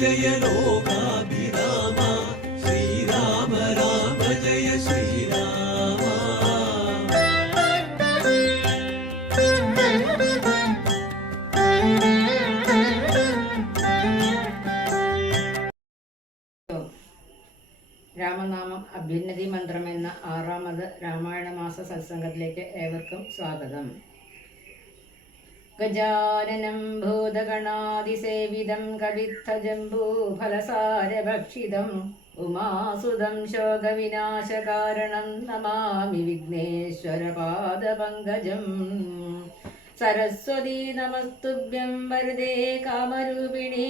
ജയ ലോകാഭിരാമ. ശ്രീരാമ രാമ ജയ ശ്രീരാമ. രാമനാമം അഭ്യുന്നതി മന്ത്രം എന്ന ആറാമത് രാമായണ മാസ സത്സംഗത്തിലേക്ക് ഏവർക്കും സ്വാഗതം. ഗജാനനം ഭൂതഗണാതിസേവിതം കവിത്തജംബൂഫലസാരഭക്ഷിതം उमासुदं शोकविनाशकारणं नमामि विघ्नेश्वरपादपङ्कजम् सरस्वती नमस्तुभ्यं वरदे കാമരൂപിണി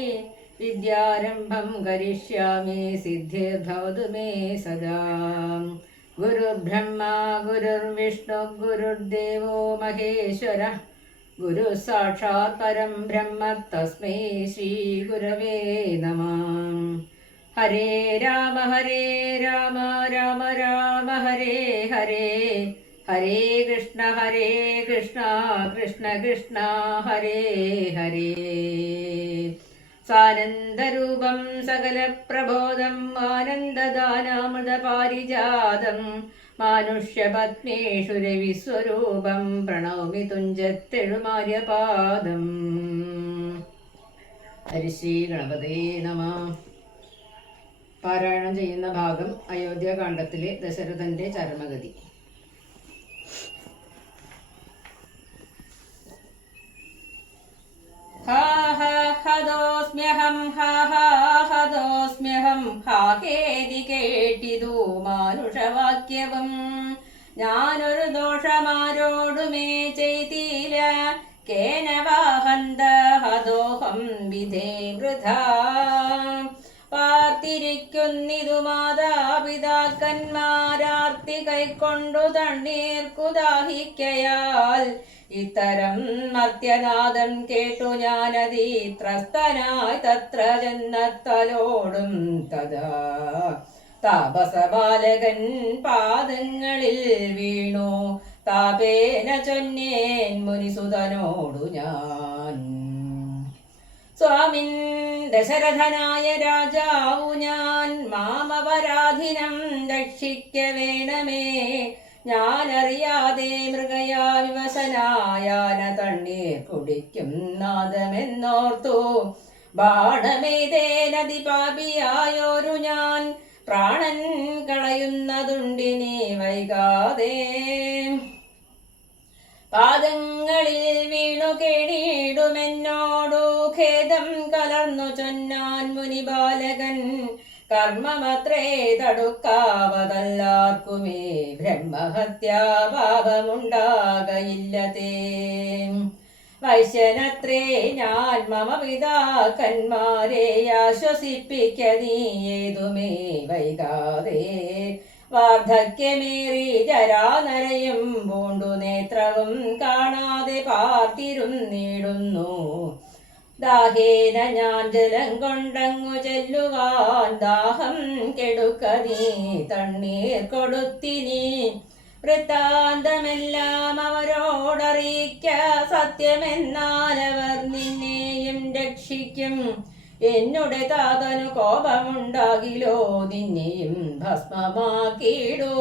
विद्यारम्भं करिष्यामि सिद्धिर्भवतु मे सदा गुरुर्ब्रह्मा ഗുരുർവിഷ്ണു ഗുരുർദേവോ മഹേശ്വര ഗുരു സാക്ഷാത് പരം ബ്രഹ്മ തസ്മേ ശ്രീ ഗുരവേ നമ. ഹരേ രാമ ഹരേ രാമ രാമ രാമ ഹരേ ഹരേ. ഹരേ കൃഷ്ണ ഹരേ കൃഷ്ണ കൃഷ്ണ കൃഷ്ണ ഹരേ ഹരേ. സാനന്ദരൂപം മാനുഷ്യപത്മേഷു രവിസ്വരൂപം പ്രണൗമി തുഞ്ചത്തെഴുമാര്യപാദം ഹരിശ്രീ ഗണപതേ നമ. പാരായണം ചെയ്യുന്ന ഭാഗം അയോധ്യാകാന്ഡത്തിലെ ദശരഥന്റെ ചരമഗതി. हा हा ഹതോസ്മ്യഹം ഹാ ഹാ ഹതോസ്മ്യഹം ഹാ കേതി കേട്ടിതു മാനുഷവാക്യവും. ഞാനൊരു ദോഷമാരോടുമേ ചെയ്തില്ല. കേനവാഹന്ത ഹദോഹം വിധേ വൃഥ. പാർത്തിരിക്കുന്നിതു മാതാപിതാക്കന്മാരാർത്തി കൈക്കൊണ്ടു തണ്ണീർക്കു ദാഹിക്കയാൽ ഇത്തരം മർത്യനാഥം കേട്ടു ഞാനതി ത്രസ്തനായി തത്ര ജന്നത്തലോടും തഥാ. താപസബാലകൻ പാദങ്ങളിൽ വീണു. താപേന ചൊന്നേൻ മുനിസുതനോടു ഞാൻ. സ്വാമിൻ ദശരഥനായ രാജാവു ഞാൻ. മാമപരാധിനം രക്ഷിക്ക വേണമേ ഞാനറിയാതെ മൃഗയാ വിവശനായാന തണ്ണീർ കുടിക്കും നാദമെന്നോർത്തു. ബാണമേതേനതി പാപിയായോരു ഞാൻ പ്രാണൻ കളയുന്നതുണ്ടിനി വൈകാതെ. പാദങ്ങളിൽ വീണു കേടിയിടുമെന്നോടു ഖേദം കലർന്നു ചൊന്നാൻ മുനിബാലകൻ കർമ്മമത്രേ തടുക്കാവതല്ലാർക്കുമേ ബ്രഹ്മഹത്യാ പാപമുണ്ടാകയില്ലതേ വൈശ്യനത്രേ ഞാൻ മമ പിതാക്കന്മാരെ ആശ്വസിപ്പിക്ക നീ ഏതുമേ വൈകാതെ. വാർദ്ധക്യമേറി ജരാനരയും പൂണ്ടു നേത്രവും കാണാതെ പാർത്തിരുന്നിടുന്നു. ദാഹേന ഞാൻ ജലം കൊണ്ടങ്ങു ചെല്ലുവാൻ ദാഹം കെടുക്കനീ തണ്ണീർ കൊടുത്തിനി വൃത്താന്തമെല്ലാം അവരോടറിയിക്ക സത്യമെന്നാലവർ നിന്നെയും രക്ഷിക്കും. എന്നുടെ താതനു കോപമുണ്ടാകിലോ നിന്നെയും ഭസ്മമാക്കിയിടൂ.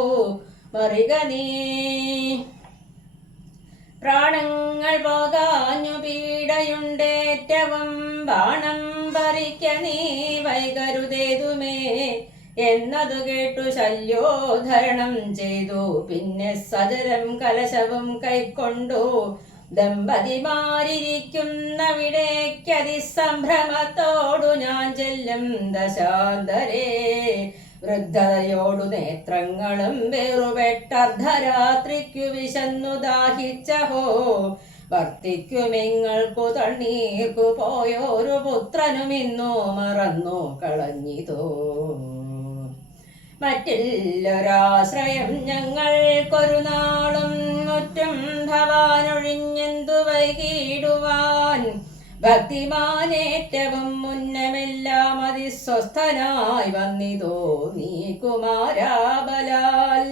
മറിക നീ പ്രാണങ്ങൾ പോകാഞ്ഞു പീഡയുണ്ടേറ്റവും ബാണം പറിക്ക നീ വൈകരുതേതുമേ എന്നതു കേട്ടു ശല്യോധരണം ചെയ്തു. പിന്നെ സജരം കലശവും കൈക്കൊണ്ടു ദമ്പതിമാരിയ്ക്കുന്നവിടേക്കതിസംഭ്രമത്തോടു ഞാൻ ചെല്ലും ദശാന്തരേ. വൃദ്ധതയോടു നേത്രങ്ങളും വേറുപെട്ടർദ്ധരാത്രിക്കു വിശന്നു ദാഹിച്ചഹോ. വർത്തിക്കുമിങ്ങൾക്കു തണ്ണീർക്കു പോയോരു പുത്രനും ഇന്നു മറന്നു കളഞ്ഞിതോ. മറ്റില്ലൊരാശ്രയം ഞങ്ങൾക്കൊരു നാളും മുറ്റും ഭവാനൊഴിഞ്ഞെന്തു വൈകിടുവാൻ. ഭക്തിമാനേറ്റവും മുന്നമെല്ലാം അതിസ്വസ്ഥനായി വന്നിതോ നീ കുമാരാബലാൽ.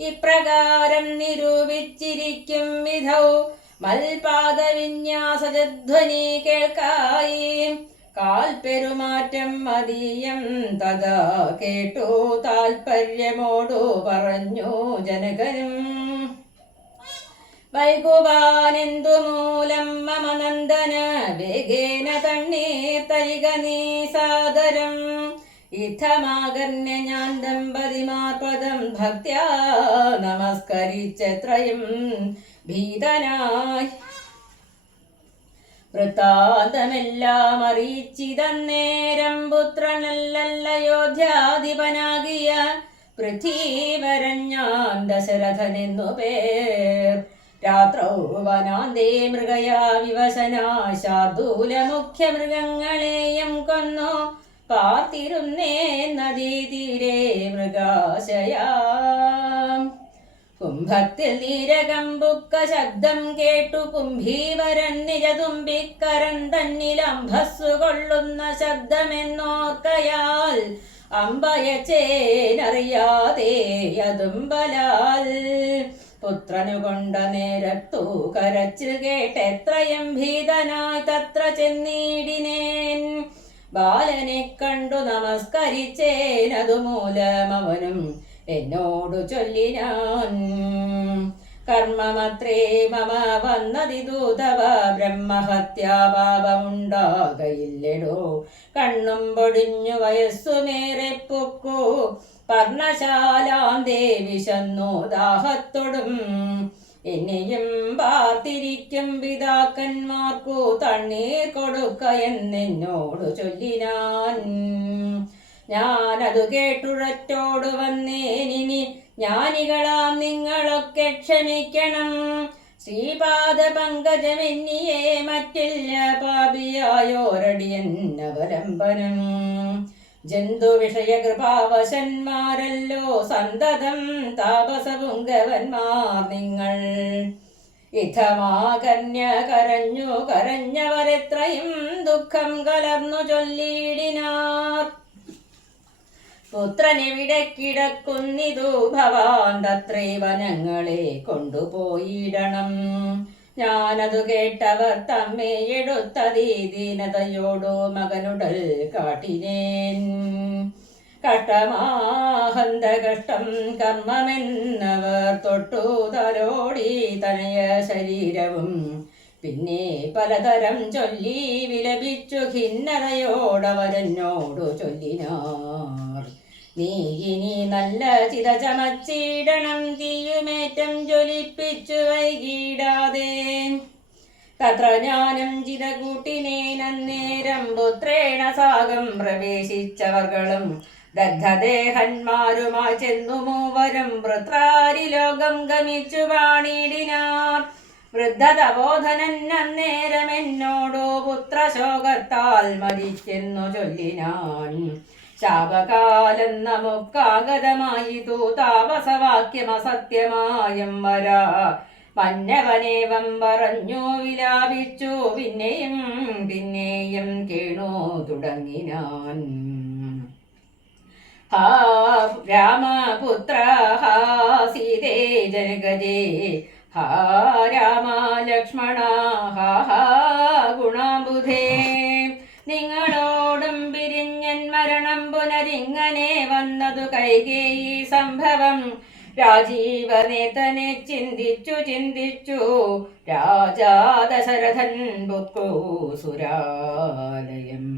ഇപ്രകാരം നിരൂപിച്ചിരിക്കും വിധൗ മൽപാദവിന്യാസധ്വനി കേൾക്കായി. കാൽപെരുമാറ്റം മതീയം തഥാ കേട്ടു താൽപര്യമോടു പറഞ്ഞു ജനകനും. വൈകുവാനെന്തു മൂലം മമ നന്ദന വേഗേന തണ്ണീർ തരിക നീ സാദരം. ഇത്തമാകർണ്യ ഞാൻ ദമ്പതിമാർ പദം ഭക്ത്യാ നമസ്കരിച്ചത്രയും ഭീതനായി. വൃത്താന്തമെല്ലാം അറിയിച്ചിതന്നേരം പുത്രനല്ലയോധ്യാധിപനാകിയ പൃഥ്വീവരൻ ഞാൻ ദശരഥനെന്നു പേർ. രാത്രൗ വനാന്തേ മൃഗയാ വിവശനാ ശാർദൂല മുഖ്യ മൃഗങ്ങളെയും കൊന്നു. പാർത്തിരുന്നേ നദീ തീരെ മൃഗാശയാ. കുംഭത്തിൽ നീരകമ്പുക്ക ശബ്ദം കേട്ടു. കുംഭീവരൻ നിരതുമ്പിക്കരൻ തന്നിൽ അംഭസ്സു കൊള്ളുന്ന ശബ്ദമെന്നോർക്കയാൽ അമ്പയച്ചേനറിയാതെ അതും ബലാൽ പുത്രനു കൊണ്ട നേരത്തു കരച്ചിൽ കേട്ടെത്രയും ഭീതനായി തത്ര ചെന്നീടിനേൻ. ബാലനെ കണ്ടു നമസ്കരിച്ചേനതു മൂലം അവനും എന്നോടു ചൊല്ലിനാൻ. കർമ്മമത്രേ മമ വന്നതിദൂതവ ബ്രഹ്മഹത്യാപാപമുണ്ടാകയില്ലടോ കണ്ണും പൊടിഞ്ഞു വയസ്സുമേറെ പൊക്കോ. പർണശാലാം വിശന്നു ദാഹത്തൊടും. എന്നെയും പാർത്തിരിക്കും പിതാക്കന്മാർക്കു തണ്ണീർ കൊടുക്ക എന്നെന്നോട് ചൊല്ലിനാൻ. ഞാനതു കേട്ടുഴറ്റോട് വന്നേനിനി ജ്ഞാനികളാം നിങ്ങളൊക്കെ ക്ഷമിക്കണം. ശ്രീപാദ പങ്കജമെന്നിയെ മറ്റില്ല പാപിയായോരടിയൻ അവലംബനം ജന്തു വിഷയ കൃപാവശന്മാരല്ലോ സന്തതം താപസപുങ്കവന്മാർ നിങ്ങൾ. ഇഥമാകന്യ കരഞ്ഞു കരഞ്ഞവരെത്രയും ദുഃഖം കലർന്നു ചൊല്ലിയിടിനാർ. പുത്രനെവിടെ കിടക്കുന്നിതു ഭവാൻ തത്രൈവ ഞങ്ങളെ കൊണ്ടുപോയിടണം. ഞാനതു കേട്ടവർ തമ്മെ എടുത്തതീ ദീനതയോടു മകനുടൽ കാട്ടിനേൻ. കട്ടമാഹന്ത കഷ്ടം കർമ്മമെന്നവർ തൊട്ടു തലോടി തനയ ശരീരവും പിന്നെ പലതരം ചൊല്ലി വിലപിച്ചു ഖിന്നതയോടവരെന്നോടു ചൊല്ലിനാർ. നീ ഇനി നല്ല ചിത ചമച്ചിടണം തീയുമേറ്റം ജ്വലിപ്പിച്ചു വൈകിടാതെ. തത്ര ഞാനും ചിത കൂട്ടിനേനന്നേരം പുത്രേണ സാഗം പ്രവേശിച്ചവർകളും ദഗ്ധദേഹന്മാരുമായി ചെന്നു മൂവരും വൃത്രാരി ലോകം ഗമിച്ചു പാണിടിനാർ വൃദ്ധതബോധനൻ അന്നേരം എന്നോടു പുത്രശോകത്താൽ മരിക്കുന്നു ചൊല്ലിനാൻ. ശാപകാലം നമുക്കാഗതമായി തൂ താപസവാക്യം അസത്യമായും വരാ. മന്നവനേവം പറഞ്ഞു വിലാപിച്ചു പിന്നെയും പിന്നെയും കേണു തുടങ്ങിനാൻ. ഹാ രാമപുത്ര ഹാ സീതേ ജനകജേ രാമ ലക്ഷ്മണ ഗുണാബുധേ. നിങ്ങളോടും പിരിഞ്ഞൻ മരണം പുനരിങ്ങനെ വന്നതു കൈകേയി സംഭവം. രാജീവനേതനെ ചിന്തിച്ചു ചിന്തിച്ചു. രാജാ ദശരഥൻ ബുക്കു സുരാലയം.